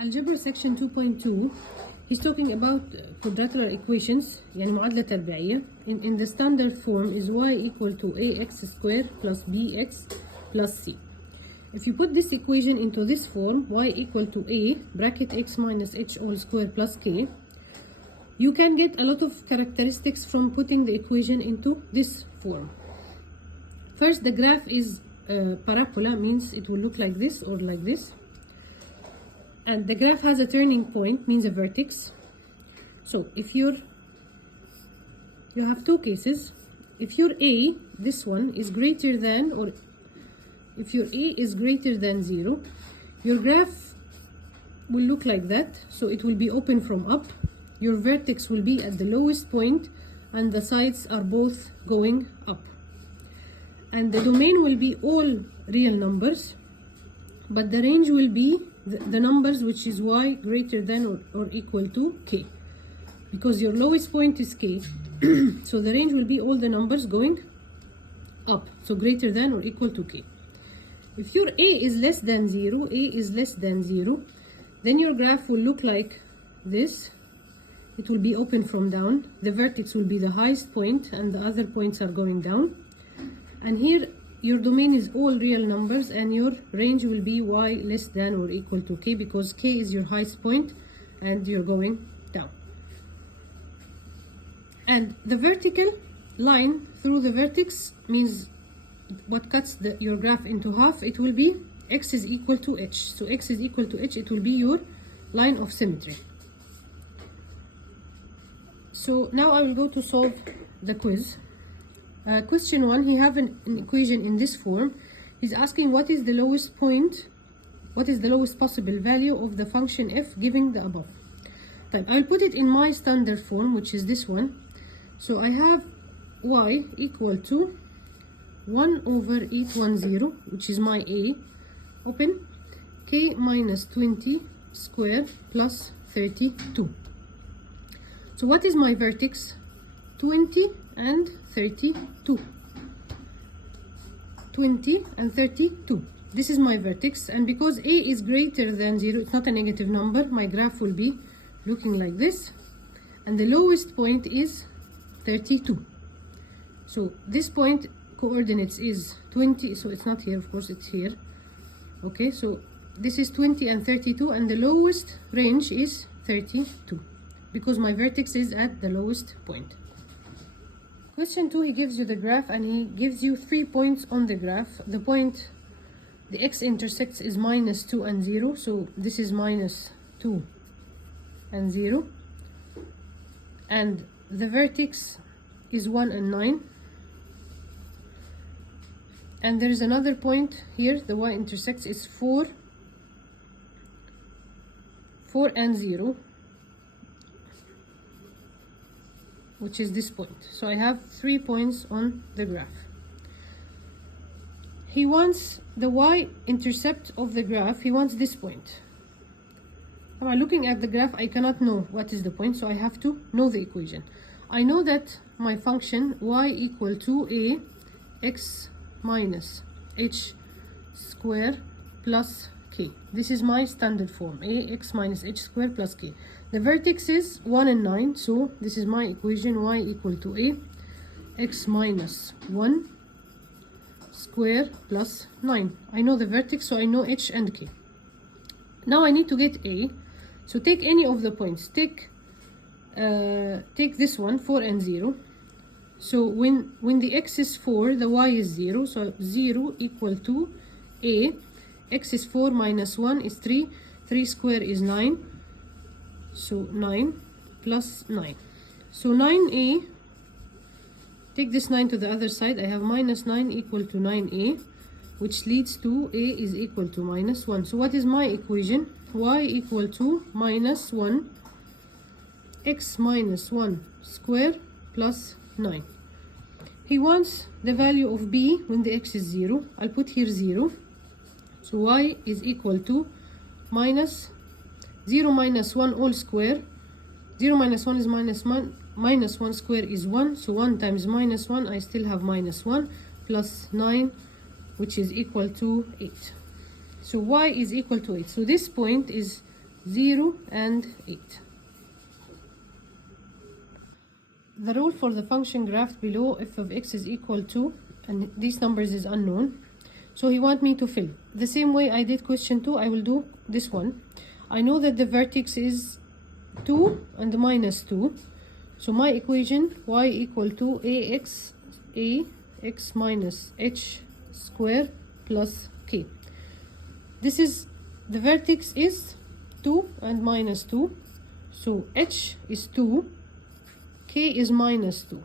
Algebra section 2.2, he's talking about quadrilateral equations, يعني معادلة تربيعية. In the standard form is y equal to ax squared plus bx plus c. If you put this equation into this form, y equal to a bracket x minus h all squared plus k, you can get a lot of characteristics from putting the equation into this form. First, the graph is parabola, means it will look like this or like this. And the graph has a turning point, means a vertex. So if you have two cases. If your a, this one, is greater than, or if your a is greater than 0, your graph will look like that. So it will be open from up. Your vertex will be at the lowest point and the sides are both going up. And the domain will be all real numbers, but the range will be the numbers which is y greater than or equal to k, because your lowest point is k. So the range will be all the numbers going up, so greater than or equal to k. If your a is less than 0, then your graph will look like this. It will be open from down. The vertex will be the highest point and the other points are going down. And here your domain is all real numbers and your range will be y less than or equal to k, because k is your highest point and you're going down. And the vertical line through the vertex means what cuts your graph into half. It will be x is equal to h. So x is equal to h, it will be your line of symmetry. So now I will go to solve the quiz. Question 1, he have an equation in this form. He's asking what is the lowest point, what is the lowest possible value of the function f given the above. Then I'll put it in my standard form, which is this one. So I have y equal to 1 over 810, which is my a, open, k minus 20 squared plus 32. So what is my vertex? 20 and 32. 20 and 32. This is my vertex, and because a is greater than 0, it's not a negative number, my graph will be looking like this, and the lowest point is 32. So this point coordinates is 20, so it's not here, of course it's here. Okay, so this is 20 and 32, and the lowest range is 32, because my vertex is at the lowest point. Question 2, he gives you the graph and he gives you 3 points on the graph. The point, the x-intercept is minus 2 and 0, so this is minus 2 and 0. And the vertex is 1 and 9. And there is another point here, the y-intercept is 4 and 0, which is this point. So I have 3 points on the graph. He wants the y-intercept of the graph, he wants this point. Now looking at the graph, I cannot know what is the point, so I have to know the equation. I know that my function y equal to a x minus h squared plus k. This is my standard form, a x minus h squared plus k. The vertex is 1 and 9, so this is my equation, y equal to a x minus 1 square plus 9. I know the vertex, so I know h and k. Now I need to get a, so take any of the points. Take this one, 4 and 0. So when the x is 4, the y is 0, so 0 equal to a, x is 4 minus 1 is 3, 3 square is 9. So 9 plus 9. So 9a, take this 9 to the other side, I have minus 9 equal to 9a, which leads to a is equal to minus 1. So what is my equation? Y equal to minus 1, x minus 1 square plus 9. He wants the value of b when the x is 0. I'll put here 0. So y is equal to minus 0 minus 1 all square. 0 minus 1 is minus 1. Minus 1 square is 1. So 1 times minus 1, I still have minus 1 plus 9, which is equal to 8. So y is equal to 8. So this point is 0 and 8. The rule for the function graphed below, f of x is equal to, and these numbers is unknown, so he want me to fill. The same way I did question 2, I will do this one. I know that the vertex is 2 and minus 2, so my equation y equal to ax minus h square plus k. This is, the vertex is 2 and minus 2, so h is 2, k is minus 2.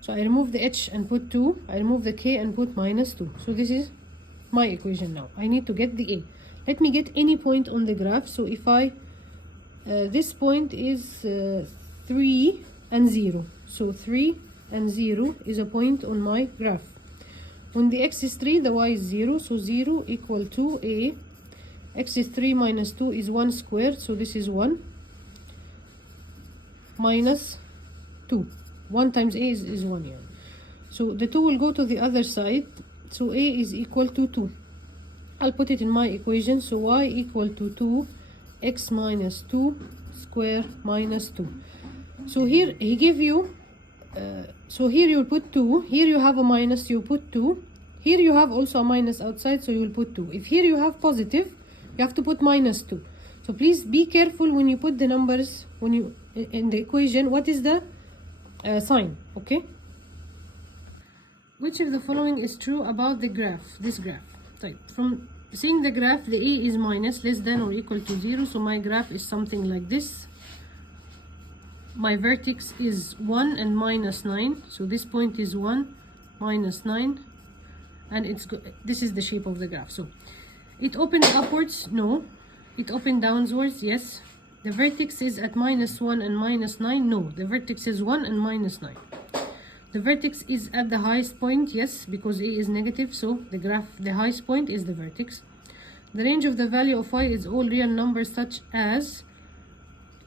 So I remove the h and put 2, I remove the k and put minus 2. So this is my equation now. I need to get the a. Let me get any point on the graph. So if I, this point is 3 and 0. So 3 and 0 is a point on my graph. When the x is 3, the y is 0. So 0 equal to a. X is 3 minus 2 is 1 squared. So this is 1 minus 2. 1 times a is 1 here. So the 2 will go to the other side. So a is equal to 2. I'll put it in my equation. So y equal to 2 x minus 2 square minus 2. So here he give you, so here you put 2. Here you have a minus, you put 2. Here you have also a minus outside, so you will put 2. If here you have positive, you have to put minus 2. So please be careful when you put the numbers, when you in the equation, what is the sign, okay? Which of the following is true about the graph, this graph? Right. From seeing the graph, the a is minus, less than or equal to 0, so my graph is something like this. My vertex is 1 and minus 9, so this point is 1, minus 9, and this is the shape of the graph. So it opened upwards, no. It opened downwards, yes. The vertex is at minus 1 and minus 9, no. The vertex is 1 and minus 9. The vertex is at the highest point, yes, because a is negative, so the graph, the highest point is the vertex. The range of the value of y is all real numbers such as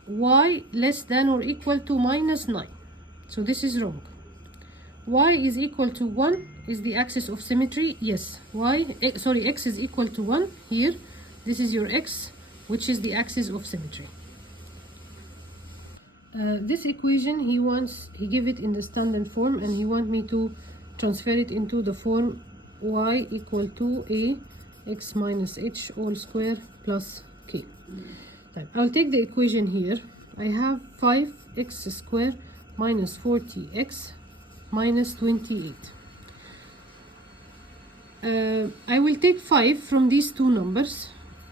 y less than or equal to minus 9. So this is wrong. Y is equal to 1 is the axis of symmetry, yes. X is equal to 1 here. This is your x, which is the axis of symmetry. This equation he give it in the standard form, and he want me to transfer it into the form y equal to a x minus h all square plus k. I'll take the equation here. I have 5x square minus 40x minus 28. I will take 5 from these two numbers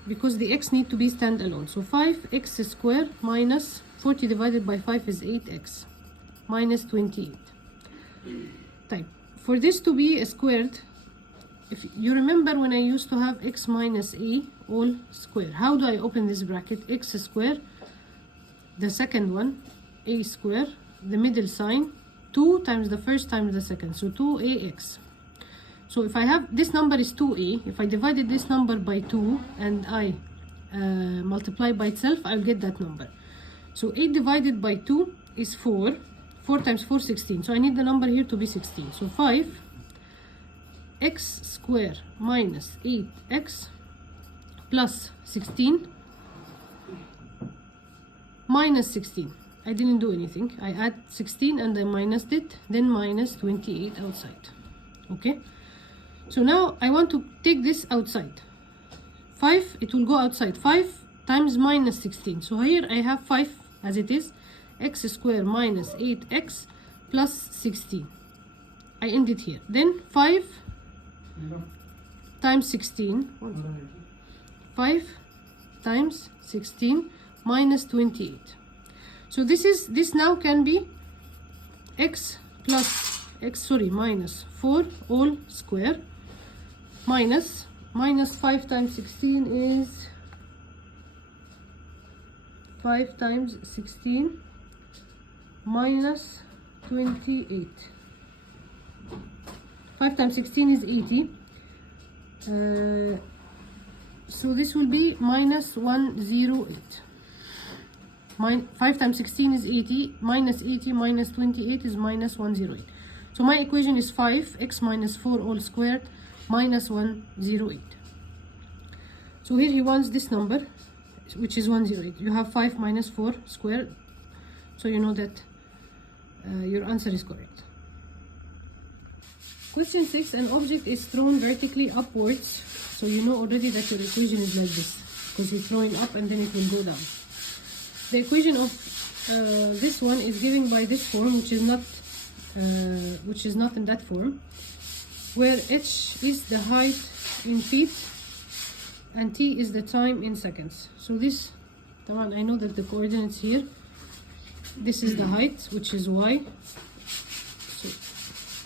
because the x need to be standalone. So 5x square minus 40 divided by 5 is 8x minus 28. For this to be squared, if you remember when I used to have x minus a all square, how do I open this bracket? X square, the second one, a square, the middle sign, 2 times the first times the second, so 2ax. So if I have, this number is 2a, if I divided this number by 2 and I multiply by itself, I'll get that number. So 8 divided by 2 is 4. 4 times 4, 16. So I need the number here to be 16. So 5 x square minus 8x plus 16 minus 16. I didn't do anything. I add 16 and I minused it, then minus 28 outside. Okay? So now I want to take this outside. 5, it will go outside. 5 times minus 16. So here I have 5 as it is, x square minus 8x plus 16. I end it here. Then 5 times 16. 5 times 16 minus 28. So this now can be minus 4 all square minus 5 times 16 is 5 times 16 minus 28. 5 times 16 is 80. So this will be minus 108. 5 times 16 is 80. Minus 80 minus 28 is minus 108. So my equation is 5x minus 4 all squared minus 108. So here he wants this number, which is 108. You have 5 minus 4 squared, so you know that your answer is correct. Question 6, an object is thrown vertically upwards. So you know already that your equation is like this, because you're throwing up and then it will go down. The equation of this one is given by this form, which is not in that form, where h is the height in feet and t is the time in seconds. So this, I know that the coordinates here, this is the height, which is y,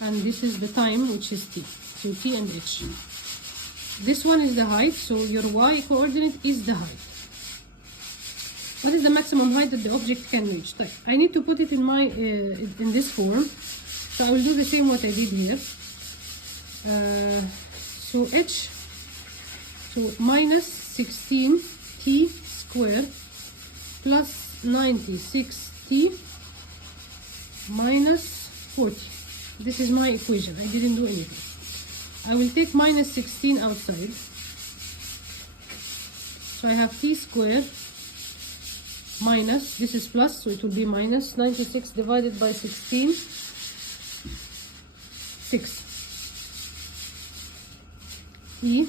and this is the time, which is t. So t and h. This one is the height, so your y coordinate is the height. What is the maximum height that the object can reach? I need to put it in my in this form, so I will do the same what I did here. So h, so minus 16t squared plus 96t minus 40. This is my equation. I didn't do anything. I will take minus 16 outside. So I have t squared minus, this is plus, so it will be minus 96 divided by 16, 6. T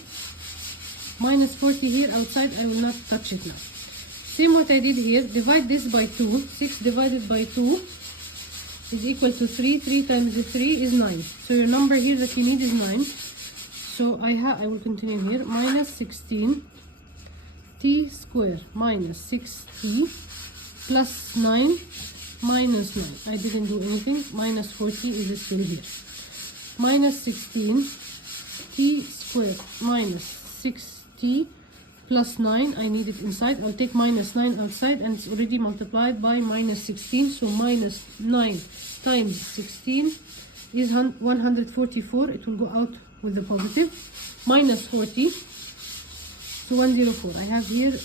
minus 40 here outside, I will not touch it now. Same what I did here, divide this by 2. 6 divided by 2 is equal to 3. 3 times the 3 is 9. So your number here that you need is 9. So I will continue here, minus 16 t squared minus 6t plus 9 minus 9. I didn't do anything. Minus 40 is still here. Minus 16 t squared minus 6t plus 9. I need it inside. I'll take minus 9 outside, and it's already multiplied by minus 16. So minus 9 times 16 is 144. It will go out with the positive. Minus 40. So 104. I have here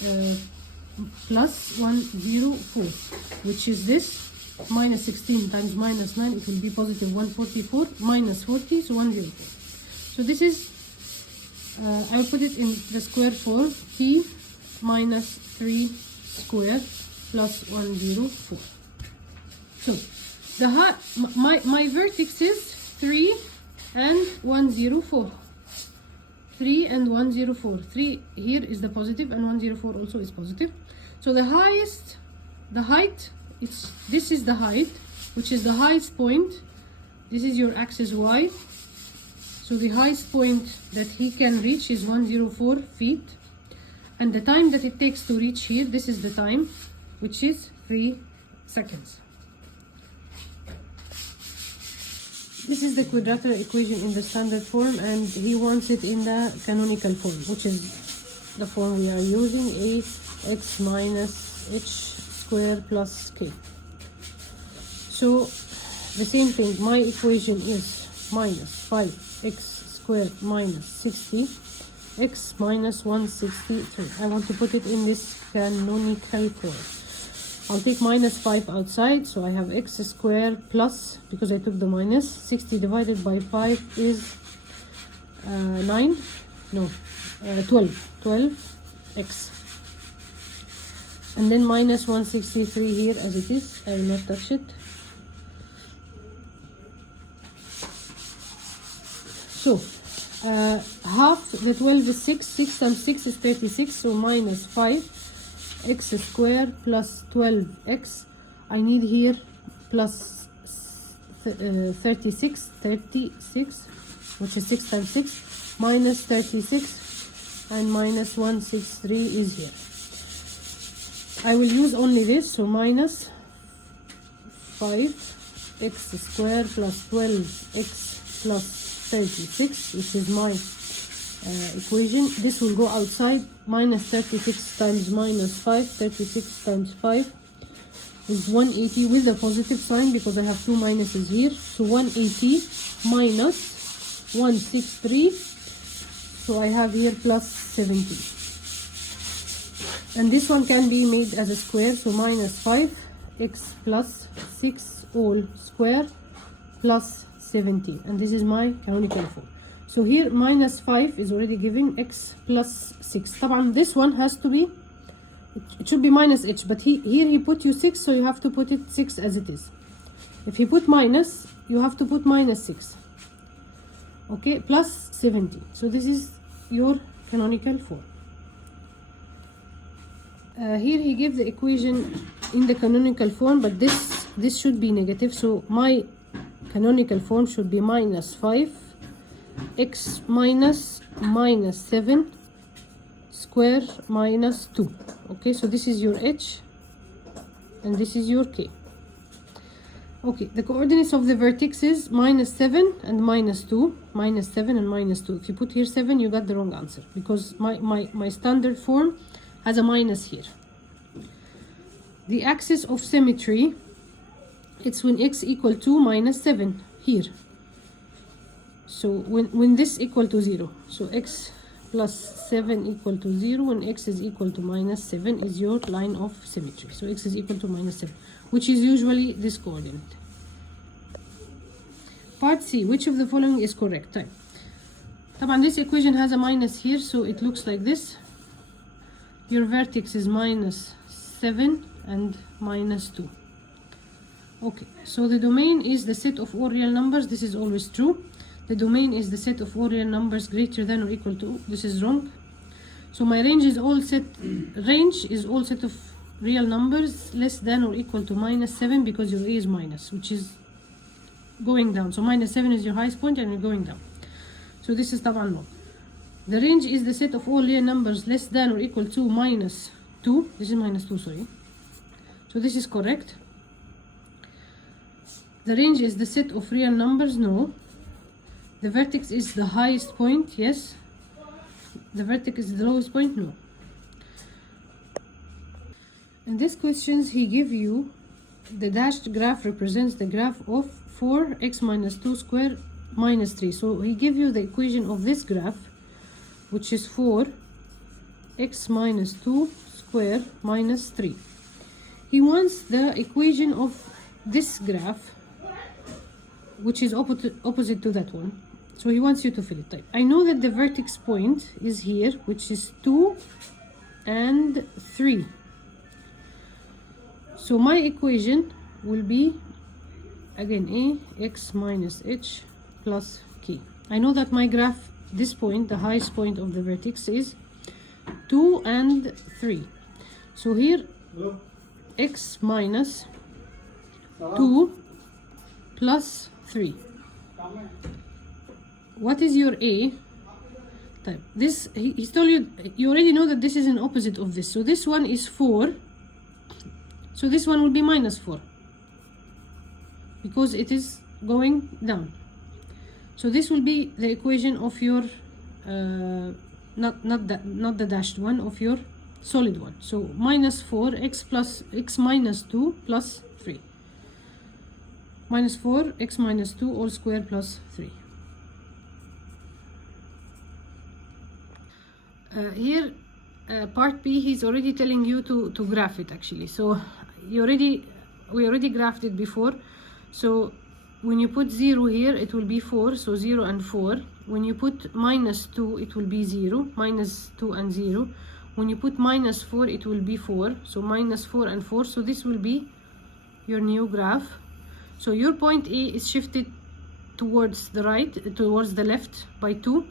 plus 104, which is this. Minus 16 times minus 9, it will be positive 144. Minus 40, so 104. So this is, I'll put it in the square form. T minus 3 squared plus 104. So the my vertex is 3 and 104. 3 and 104. 3 here is the positive, and 104 also is positive. So the height, this is the height, which is the highest point. This is your axis y. So the highest point that he can reach is 104 feet. And the time that it takes to reach here, this is the time, which is 3 seconds. This is the quadratic equation in the standard form, and he wants it in the canonical form, which is the form we are using, ax minus h squared plus k. So the same thing, my equation is minus 5x squared minus 60, x minus 163. I want to put it in this canonical form. I'll take minus 5 outside, so I have x squared plus, because I took the minus, 60 divided by 5 is 12x. And then minus 163 here as it is. I will not touch it. So half the 12 is 6. 6 times 6 is 36, so minus 5 x squared plus 12x. I need here plus 36, which is 6 times 6, minus 36, and minus 163 is here. I will use only this, so minus 5x squared plus 12x plus 36, which is my equation. This will go outside. Minus 36 times minus 5, 36 times 5 is 180 with a positive sign, because I have two minuses here. So 180 minus 163, so I have here plus 70. And this one can be made as a square, so minus 5x plus 6 all square plus 17, and this is my canonical form. So here minus 5 is already given, x plus 6. طبعا this one has to be, it should be minus h, but here he put you 6, so you have to put it 6 as it is. If he put minus, you have to put minus 6. Okay, plus 17. So this is your canonical form. Here he gives the equation in the canonical form, but this should be negative. So my canonical form should be minus 5 x minus 7 square minus 2. Okay, so this is your h and this is your k. Okay, the coordinates of the vertex is minus 7 and minus 2, minus 7 and minus 2. If you put here 7, you got the wrong answer, because my standard form has a minus here. The axis of symmetry, it's when x equal to minus 7 here. So when this equal to 0, so x plus 7 equal to 0, when x is equal to minus 7 is your line of symmetry. So x is equal to minus 7, which is usually this coordinate. Part C, which of the following is correct? طبعا this equation has a minus here, so it looks like this. Your vertex is minus 7 and minus 2. Okay, so the domain is the set of all real numbers. This is always true. The domain is the set of all real numbers greater than or equal to. This is wrong. So my range is all set of real numbers less than or equal to minus 7, because your a is minus, which is going down. So minus 7 is your highest point and you're going down. So this is طبعا wrong. The range is the set of all real numbers less than or equal to minus 2. This is minus 2, sorry. So this is correct. The range is the set of real numbers. No. The vertex is the highest point. Yes. The vertex is the lowest point. No. In these questions, he give you the dashed graph represents the graph of 4x minus 2 square minus 3. So he give you the equation of this graph, which is 4x minus 2 square minus 3. He wants the equation of this graph, which is opposite to that one. So he wants you to fill it. I know that the vertex point is here, which is 2 and 3. So my equation will be, again, a x minus h plus k. I know that my graph, this point, the highest point of the vertex, is 2 and 3. So here, x minus 2 plus 3. What is your a? This, he's told you, you already know that this is an opposite of this. So this one is 4. So this one will be minus 4, because it is going down. So this will be the equation of your not the dashed one, of your solid one. So minus 4 x minus 2 plus 3. Minus 4 x minus 2 all square plus 3. Here part B, he's already telling you to graph it actually. So we already graphed it before. So when you put 0 here, it will be 4, so 0 and 4. When you put minus 2, it will be 0, minus 2 and 0. When you put minus 4, it will be 4, so minus 4 and 4. So this will be your new graph. So your point A is shifted towards the right, towards the left by 2.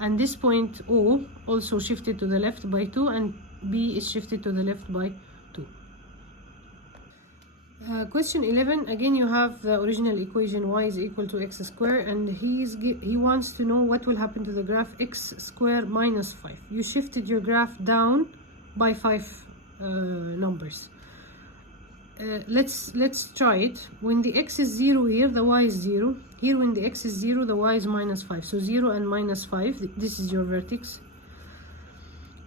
And this point O also shifted to the left by 2, and B is shifted to the left by 2. Question 11, again you have the original equation y is equal to x square, and he wants to know what will happen to the graph x square minus 5. You shifted your graph down by 5 numbers. Let's try it. When the x is 0 here, the y is 0. Here when the x is 0, the y is minus 5. So 0 and minus 5, this is your vertex.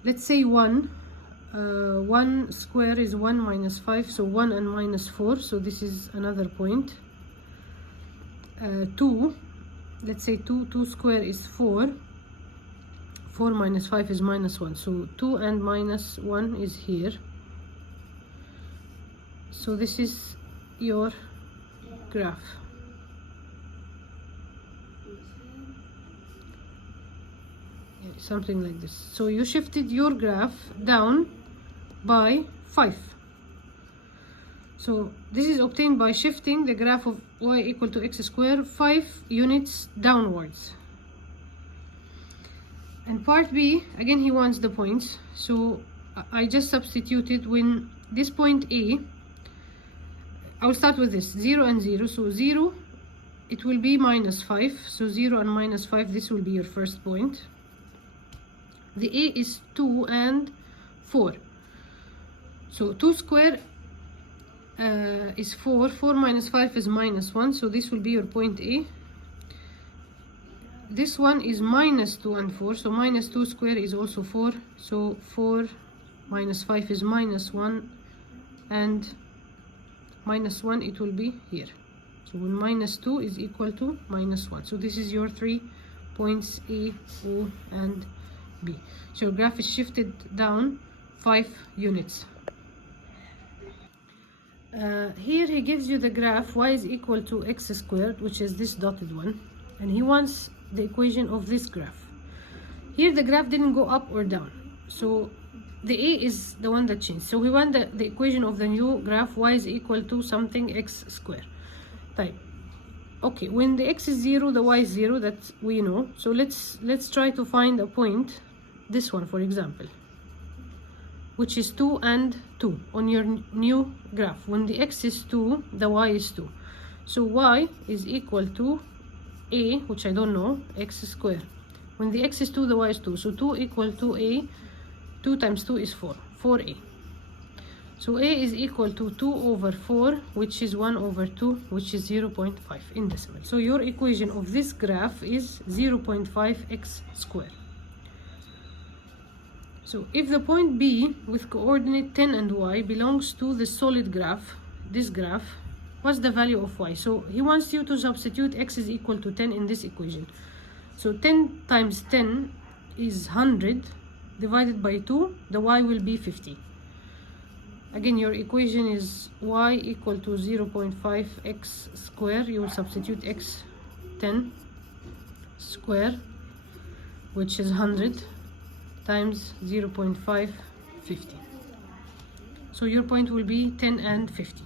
Let's say 1. 1 square is 1 minus 5, so 1 and minus 4, so this is another point. 2, let's say 2 square is 4. 4 minus 5 is minus 1, so 2 and minus 1 is here. So this is your graph. something like this. So you shifted your graph down by 5. So this is obtained by shifting the graph of y equal to x squared 5 units downwards. And part B, again he wants the points, so I just substituted when this point A, I will start with this 0 and 0, so 0 it will be -5, so 0 and -5, this will be your first point. The A is 2 and 4, so 2 square is 4, 4 minus 5 is -1, so this will be your point A. This one is -2 and 4, so -2 square is also 4, so 4 minus 5 is -1, and -1 it will be here. So when -2 is equal to -1, so this is your 3 points A, O, and B. So your graph is shifted down 5 units. Here he gives you the graph y is equal to x squared, which is this dotted one, and he wants the equation of this graph. Here the graph didn't go up or down, so the A is the one that changed. So we want the equation of the new graph y is equal to something x squared. Right. Okay, when the x is 0, the y is 0, that we know. So let's try to find a point, this one for example, which is 2 and 2 on your new graph. When the x is 2, the y is 2. So y is equal to A, which I don't know, x squared. When the x is 2, the y is 2. So 2 equal to A, 2 times 2 is 4, 4A. So A is equal to 2 over 4, which is 1 over 2, which is 0.5 in decimal. So your equation of this graph is 0.5x squared. So if the point B with coordinate 10 and y belongs to the solid graph, this graph, what's the value of y? So he wants you to substitute x is equal to 10 in this equation. So 10 times 10 is 100, divided by 2, the y will be 50. Again, your equation is y equal to 0.5x squared. You will substitute x 10 square, which is 100, times 0.5, 50. So your point will be 10 and 50.